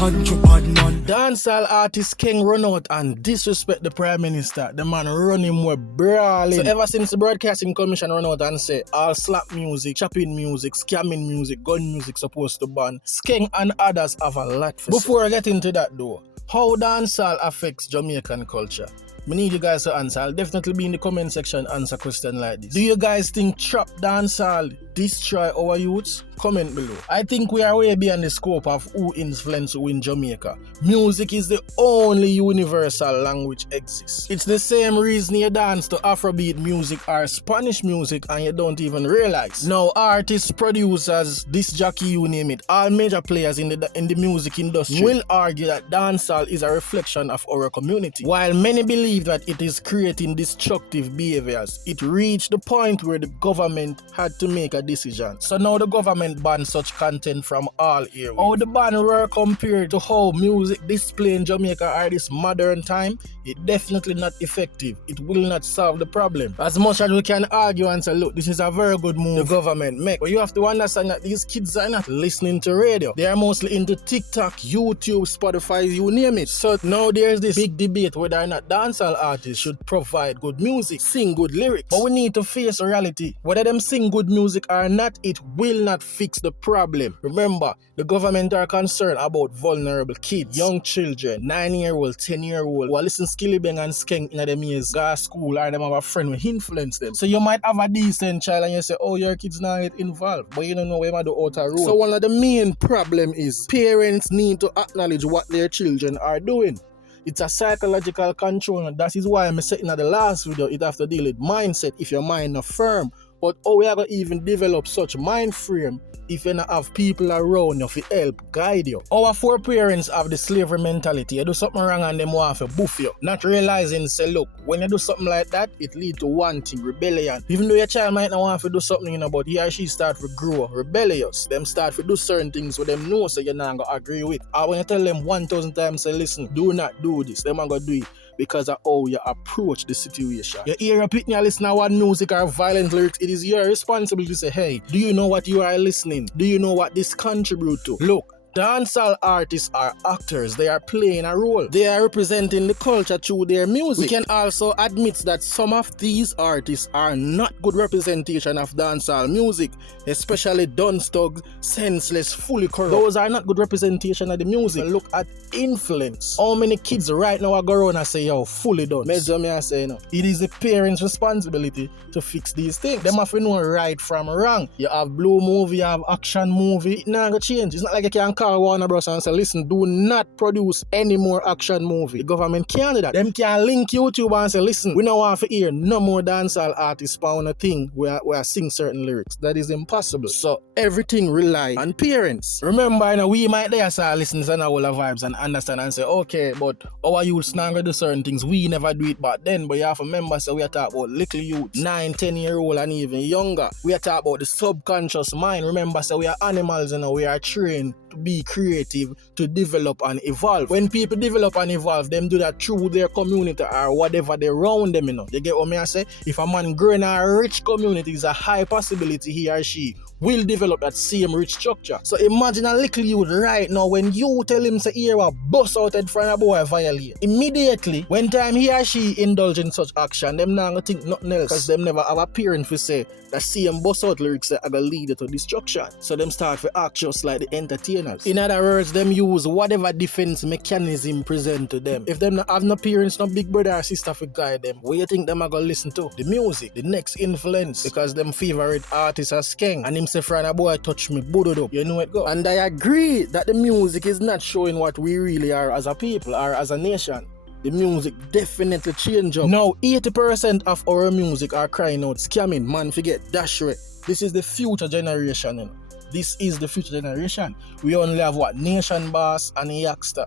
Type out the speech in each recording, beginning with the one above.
Andrew Holness. Dancehall artist Skeng run out and disrespect the Prime Minister. The man run him with brawling. So ever since the Broadcasting Commission run out and say all slap music, chopping music, scamming music, gun music supposed to ban, Skeng and others have a lot for Before I get into that though, how dancehall affects Jamaican culture? I need you guys to answer. I'll definitely be in the comment section answer question like this. Do you guys think trap dancehall destroy our youths? Comment below. I think we are way beyond the scope of who influence who in Jamaica. Music is the only universal language exists. It's the same reason you dance to Afrobeat music or Spanish music and you don't even realize. Now artists, producers, disc jockey, you name it, all major players in the music industry will argue that dancehall is a reflection of our community. While many believe that it is creating destructive behaviors, it reached the point where the government had to make a decision. So now the government ban such content from all areas. How the ban were compared to how music display in Jamaica are this modern time, it definitely not effective. It will not solve the problem. As much as we can argue and say, look, this is a very good move the government make, but you have to understand that these kids are not listening to radio. They are mostly into TikTok, YouTube, Spotify, you name it. So now there's this big debate whether or not dancehall artists should provide good music, sing good lyrics. But we need to face reality. Whether them sing good music or not, it will not fix the problem. Remember, the government are concerned about vulnerable kids, young children, 9-year-old, 10-year-old, who are listening to Skilly Bang and Skeng in them years, go to school, or them have a friend who influence them. So you might have a decent child and you say, oh, your kids not get involved, but you don't know where you do outer road. So one of the main problem is parents need to acknowledge what their children are doing. It's a psychological control, and that is why I'm saying in the last video, it have to deal with mindset if your mind not firm. But how we are going to even develop such mind frame if you not have people around you to help guide you? Our foreparents have the slavery mentality. You do something wrong and them want to boof you. Not realizing, say, look, when you do something like that, it lead to one thing, rebellion. Even though your child might not want to do something, but he or she start to grow rebellious. Them start to do certain things with them know so you're not going to agree with. Or when you tell them 1,000 times, say, listen, do not do this, them are going to do it. Because of how you approach the situation. You hear a pitney listen to what music or violent lyrics, it is your responsibility to say, hey, do you know what you are listening? Do you know what this contribute to? Look, dancehall artists are actors. They are playing a role. They are representing the culture through their music. We can also admit that some of these artists are not good representation of dancehall music, especially Dunce Thugs, Senseless, Fully Corrupt. Those are not good representation of the music. Look at influence. How many kids right now are going around and say, yo, fully done? I say, no. It is the parents' responsibility to fix these things. Them have to know right from wrong. You have blue movie, you have action movie. It not gonna change. It's not like you can call Warner Bros. And say, listen, do not produce any more action movie. The government can't do that. Them can link YouTube and say, listen, we don't want to hear no more dancehall artists pound a thing where sing certain lyrics. That is impossible. So everything rely on parents. Remember, we might there start listening to all the vibes and understand and say, okay, but our youths not gonna do certain things. We never do it back then, but you have to remember, so we are talking about little youth, 9, 10-year-old and even younger. We are talking about the subconscious mind. Remember, so we are animals and we are trained to be creative, to develop and evolve. When people develop and evolve, them do that through their community or whatever they around them, You get what I say? If a man growing in a rich community, is a high possibility he or she will develop that same rich structure. So imagine a little youth right now, when you tell him say here a bust out in front of a boy violate. Immediately, when time he or she indulge in such action, them not gonna think nothing else, because them never have a parent to say that same bust out lyrics that are gonna lead to destruction. So them start to act just like the entertainers. In other words, them use whatever defense mechanism present to them. If them not have no parents, no big brother or sister to guide them, what you think them are gonna listen to? The music, the next influence, because them favorite artists are Skeng, and him say, friend, a boy touch me, boodoo up. You know it go. And I agree that the music is not showing what we really are as a people or as a nation. The music definitely change up. Now 80% of our music are crying out scamming, man forget dash rate. This is the future generation, This is the future generation. We only have what? Nation Boss and Yakster.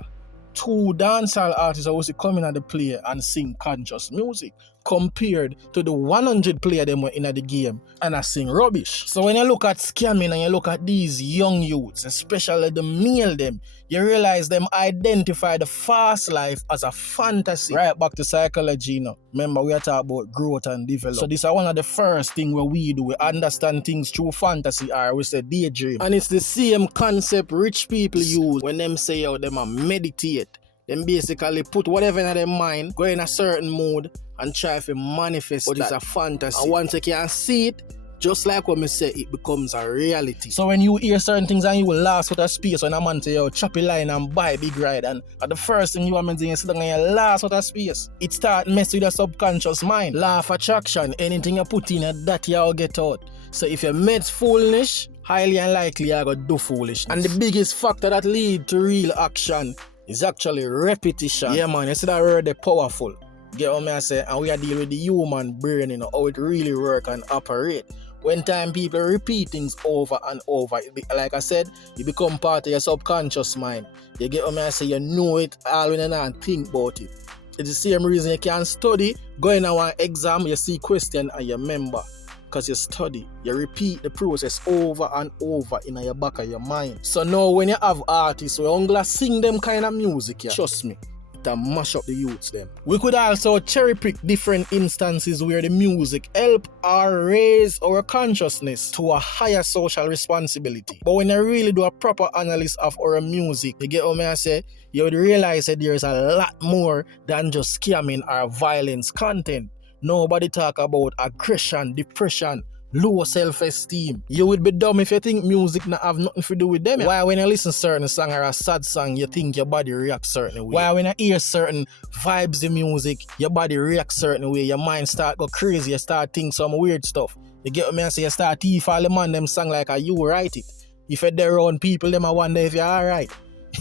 2 dancehall artists are also coming at the play and sing conscious music. compared to the 100 player them were in the game and I sing rubbish. So when you look at scamming and you look at these young youths, especially the male them, you realize them identify the fast life as a fantasy. Right back to psychology now. Remember we are talking about growth and development. So this is one of the first things where we do. We understand things through fantasy or we say daydream. And it's the same concept rich people use when them say how them a meditate. Them basically put whatever in their mind, go in a certain mood and try to manifest but that. It's a fantasy. And once you can see it, just like what me say, it becomes a reality. So when you hear certain things and you will laugh with a space when a man say, yo, chop a line and buy a big ride, and the first thing you want me to do is sit down and you laugh with a space. It start mess with your subconscious mind. Law of attraction, anything you put in that you'll get out. So if you made foolish, highly unlikely you're going to do foolishness. And the biggest factor that lead to real action is actually repetition. Yeah man, you see that word they're powerful. Get what I say? And we are dealing with the human brain, you know, how it really work and operate. When time people repeat things over and over, like I said, you become part of your subconscious mind. You get what I say? You know it all when you not think about it. It's the same reason you can study, go in a one exam, you see question and you remember. Because you study, you repeat the process over and over in your back of your mind. So now when you have artists who only sing them kind of music, trust me, to mash up the youths them. We could also cherry pick different instances where the music help or raise our consciousness to a higher social responsibility. But when you really do a proper analysis of our music, you get what I say, you would realize that there's a lot more than just scamming or violence content. Nobody talk about aggression, depression, low self-esteem. You would be dumb if you think music not have nothing to do with them. Why when you listen to certain song or a sad song, you think your body reacts certain way? Why when you hear certain vibes in music, your body reacts certain way? Your mind start go crazy, you start think some weird stuff. You get what I say? You start teeth all the man them song like you write it. If you're there around people, them I wonder if you're alright.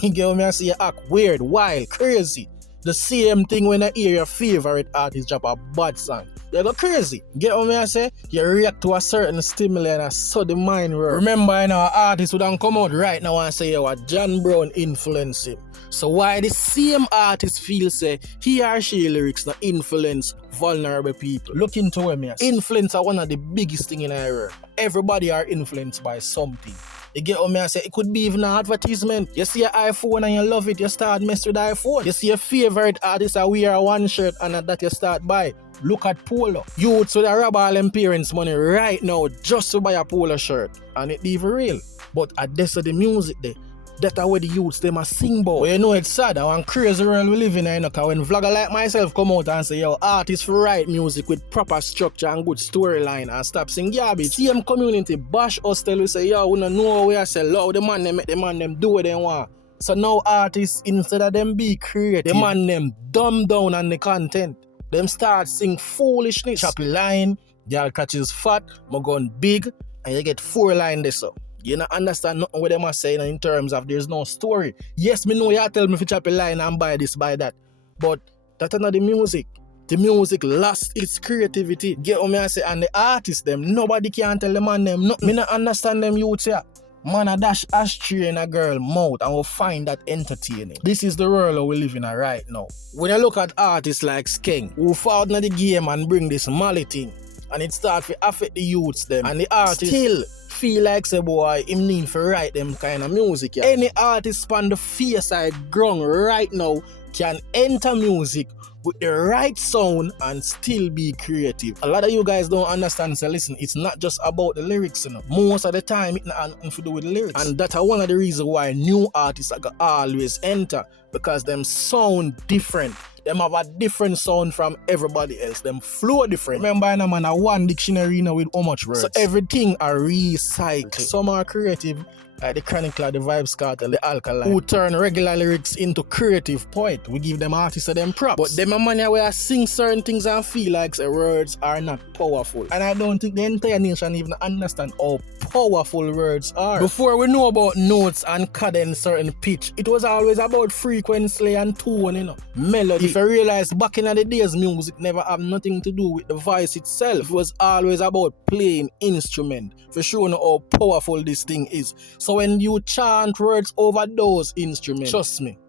You get what I say? You act weird, wild, crazy. The same thing when you hear your favorite artist drop a bad song. You go crazy. Get what I say? You react to a certain stimuli and so the mind works. Remember, you know, an artist who don't come out right now and say, yo, John Brown influenced him. So why the same artist feel say he or she lyrics not influence vulnerable people? Look into him, yes. Influence are one of the biggest thing in our world. Everybody are influenced by something. You get what I say? It could be even an advertisement. You see an iPhone and you love it, you start mess with the iPhone. You see your favorite artist that wear one shirt and that you start buy. Look at Polo. Youths with a rob all them parents' money right now just to buy a Polo shirt. And it even real. But at this of the music there, that's where the youths them a sing about. But you know it's sad, one crazy world we live in, you know, cause when vlogger like myself come out and say, yo, artists for write music with proper structure and good storyline and stop sing garbage. Same community bash us tell we say, yo, we don't know where I say, love the man them make the man them do what they want. So now artists, instead of them be creative, the man them dumb down on the content. Them start sing foolishness. Choppy line, girl catches fat, my gun big, and you get 4 lines this up. You don't understand nothing what them are saying in terms of there's no story. Yes, me know you tell me if you chop a line and buy this, buy that. But that's not the music. The music lost its creativity. Get what I say? And the artists them, nobody can tell the man them nothing. Me not understand them youths here. Man a dash ashtray in a girl mouth and will find that entertaining. This is the world we live in right now. When you look at artists like Skeng, who fought in the game and bring this Mlard thing, and it start to affect the youths them, and the artists still feel like say boy, him need to write them kind of music. Yeah. Any artist on the face side ground right now can enter music with the right sound and still be creative. A lot of you guys don't understand, so listen, it's not just about the lyrics, you know. Most of the time it not nothing to do with the lyrics. And that's one of the reasons why new artists are gonna always enter, because them sound different. Them have a different sound from everybody else. Them flow different. Remember, I know man, a one dictionary now with how much words. So everything are recycled. Some are creative, like the Chronicler, the Vibes Cartel, the Alkaline, who turn regular lyrics into creative poet. We give them artists of them props. But them a man where I sing certain things and feel like the words are not powerful. And I don't think the entire nation even understand how powerful words are. Before we know about notes and cadence, certain pitch, it was always about frequency and tone, you know, melody. If you realize back in the days, music never have nothing to do with the voice itself. It was always about playing instrument, for showing how powerful this thing is. So when you chant words over those instruments, trust me,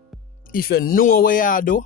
if you know what you do,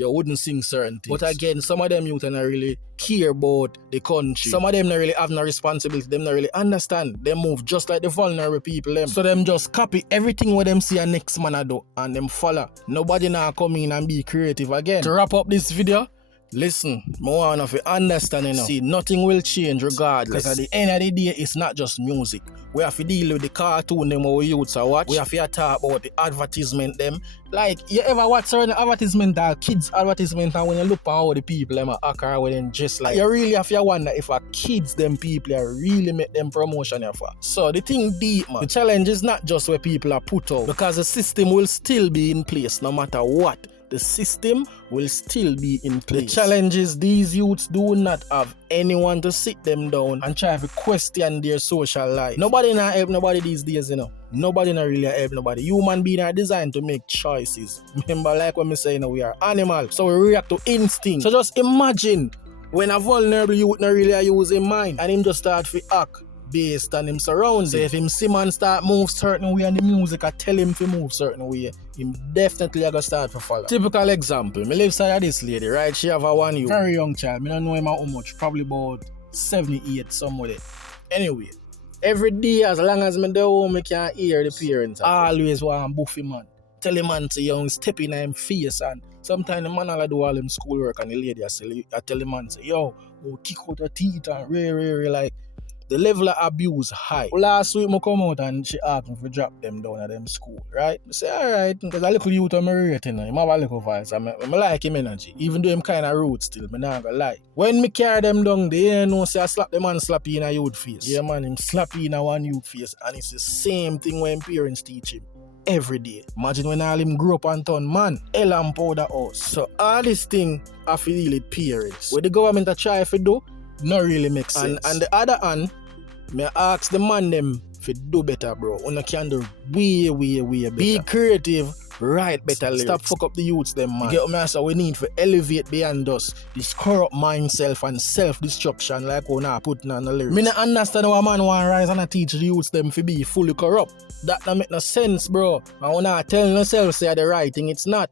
you wouldn't sing certain things. But again, some of them youth don't really care about the country. Some of them don't really have no responsibility. Them don't really understand. They move just like the vulnerable people them. So them just copy everything what them see a next man a do and them follow. Nobody now come in and be creative again. To wrap up this video, listen, more want of you understand, you know. See, nothing will change regardless. Because at the end of the day, it's not just music. We have to deal with the cartoon them our youths are watch. We have to talk about the advertisement them. Like, you ever watch certain advertisement or kids advertisement, and when you look at how the people them are act or when them just like, you really have to wonder if a kids them people are really make them promotion for. So the thing deep, man. The challenge is not just where people are put out, because the system will still be in place no matter what. The system will still be in place. The challenge is these youths do not have anyone to sit them down and try to question their social life. Nobody not help nobody these days, you know. Nobody not really help nobody. Human beings are designed to make choices. Remember, like when we say, you know, we are animals, so we react to instinct. So just imagine when a vulnerable youth not really use his mind and him just start to act based on him surroundings. So if him see man start move certain way and the music I tell him to move certain way, him definitely gonna start to follow. Typical example, me live side of this lady, right? She have a one youth, very young child. Me don't know him how much, probably about 78 somewhere. Anyway, every day as long as me there home, me can hear the parents. Always want buffy man. Tell him man to young step in him face, and sometimes the man will do all him schoolwork and the lady I tell him man say, yo, we'll kick out your teeth and really like. The level of abuse high. Last week, I come out and she asked me to drop them down at them school, right? I say, alright, because a little youth I'm rating him. I have a little voice. I like him energy. Even though I'm kind of rude still, I'm not gonna lie. When me carry them down there, you know, say I slap the man slap in a youth face. Yeah, man, him slap in a one youth face. And it's the same thing when parents teach him. Every day. Imagine when all him grew up and turn man, hell and powder house. So all this thing I feel with parents. What the government a try to do, not really make sense. And the other hand, me ask the man them to do better, bro. You can do way better. Be creative, write better lyrics. Stop fuck up the youths them, man. You get what me say? We need to elevate beyond us this corrupt mindself and self-destruction like we now putting on the lyrics. Me not understand how a man want rise and teach the youths them to be fully corrupt. That don't make no sense, bro. And we not telling yourself say the right thing. It's not.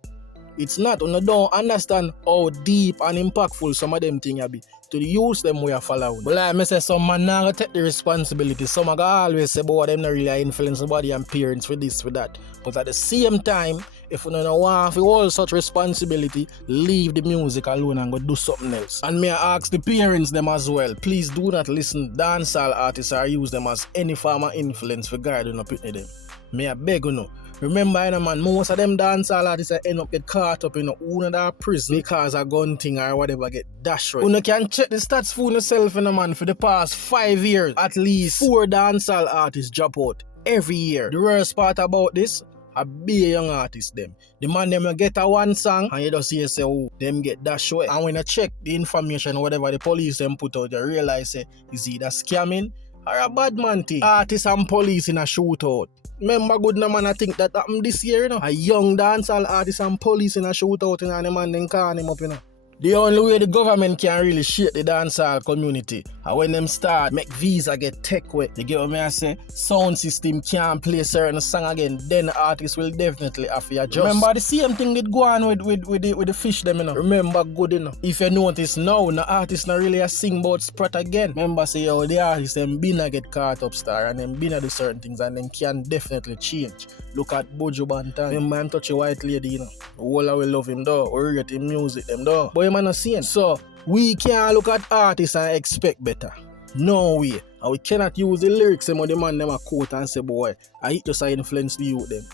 It's not. You don't understand how deep and impactful some of them things be. To the youths them we are following. But like I say, some man now gonna take the responsibility. Some are always say, boy, them not really influence nobody and parents for this, for that. But at the same time, if you don't want to hold such responsibility, leave the music alone and go do something else. And me I ask the parents them as well, please do not listen dancehall artists or use them as any form of influence for guiding up with them. Me I beg you know. Remember, you know, man, most of them dancehall artists end up get caught up in a prison because a gun thing or whatever get dashed right. You can check the stats for yourself, you know, man. For the past 5 years, at least 4 dancehall artists drop out every year. The worst part about this, a big young artist them. The man them get a one song and you just see say, oh, them get dashed away. And when you check the information or whatever the police them put out, you realize say, is either scamming or a bad man thing. Artists and police in a shootout. Remember good no man, I think that happened this year, you know. A young dancehall artist and police in a shootout, you know, and the man then call him up, you know. The only way the government can really shake the dancehall community and when them start make visa get tech wet. You get what me I say? Sound system can't play certain song again, then the artist will definitely have to adjust. Remember the same thing that go on with the fish them, you know. Remember good, you know. If you notice now, the artist not really a sing about Sprat again. Remember say yo, the artist them been a get caught up star and them been a do certain things and them can definitely change. Look at Bojo Bantan. Remember I'm touch a white lady, you know. All I will love him though. We rate him music them though. But man not seeing. So we can't look at artists and expect better. No way. And we cannot use the lyrics them of the man them a quote and say, boy, I just influence the youth them.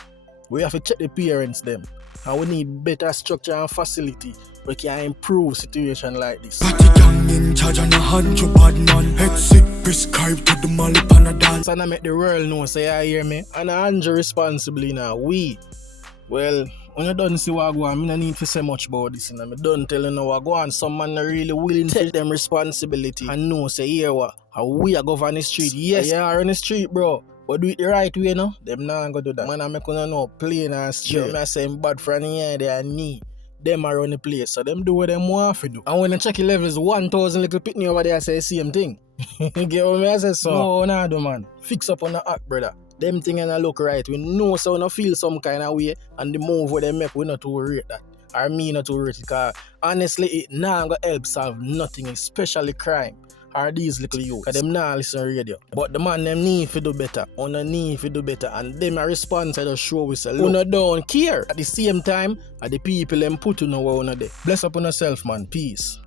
We have to check the parents them. And we need better structure and facility. We can improve situation like this. In charge and 100 bad man. Headset prescribed to the Mali Panadol. And I make the world know, say I hear me. And I handle responsibly now. Well, when you don't see what I go on, I don't need to say much about this. I don't tell you know what I go on. Some man are really willing to take them responsibility and know, say, here what, how we are going on the street. Yes, you are on the street, bro. But do it the right way, you know? Them not going to do that. Man, I'm going to know plain and straight. I'm saying bad for the end, they are knee. Them are on the place, so them do what them want to do. And when the check levels 1,000 little pitney over there, say same thing. You get what I say? So, no, do man. Fix up on the act, brother. Them thing and look right. We know so we feel some kind of way and the move where they make, we not to rate that. or me not to rate it, cause honestly it nah gonna help solve nothing, especially crime. Or these little youth, cause them nah listen to radio. But the man them need to do better. Una need to do better. And them a response to the show we say, look, una don't care. At the same time, at the people them put una where una there. Bless up on yourself, man. Peace.